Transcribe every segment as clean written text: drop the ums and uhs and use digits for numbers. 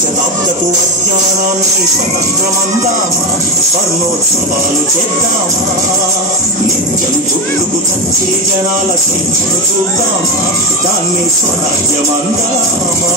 శతాబ్దపు అజ్ఞానాన్ని స్వతంత్రమందామా, స్వర్ణోత్సవాలు చేద్దామా, నిత్యం గుట్టుకు చచ్చే జనాల స్వేచ్ఛను చూద్దామా, దాన్ని స్వరాజ్యమందామా.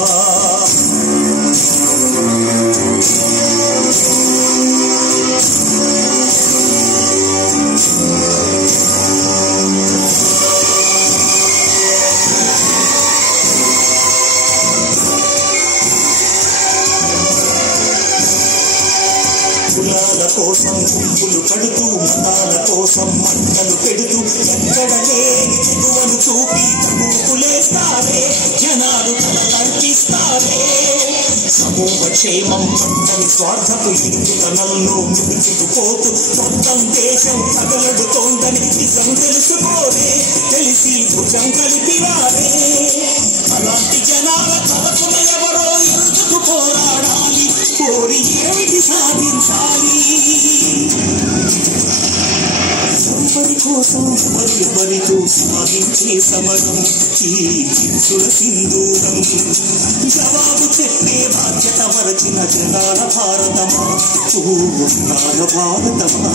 కులాల కోసం గుంపులు కడుతూ, మతాల కోసం మంటలు పెడుతూ, ఎక్కడ లేని ఎగువను చూపి తూపులేస్తారే, జనాలు తలకంటిస్తారే. సమూహ క్షేమం పట్టని స్వార్థపు హిందుతనంలో ముడుచుకుపోతూ మొత్తం దేశం తగలడుతోందని నిజం తెలుసుకోరే, తెలిసి భుజం కలిపినారే. అలాంటి జనాల తరపున ఎవరో ఎందుకు పోరాడాలి, కోరి ఏమిటి సాధించాలి? సంపడి కోసం ఎవరితో సాధించే సమరం ఈ హింసుల సింధూరం. జవాబు చెప్పే బాధ్యత మరచిన జనాల భారతమా, పూర్ణాల భారతమా.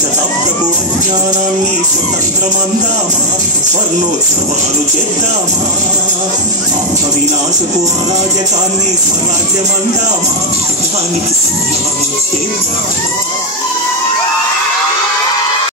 శతాబ్దపు అజ్ఞానాన్ని స్వతంత్రమందామా, స్వర్ణోత్సవాలు చేద్దామా, ఆత్మ వినాశపు అరాజకాన్ని స్వరాజ్యమందామా, దానికి చేద్దామా.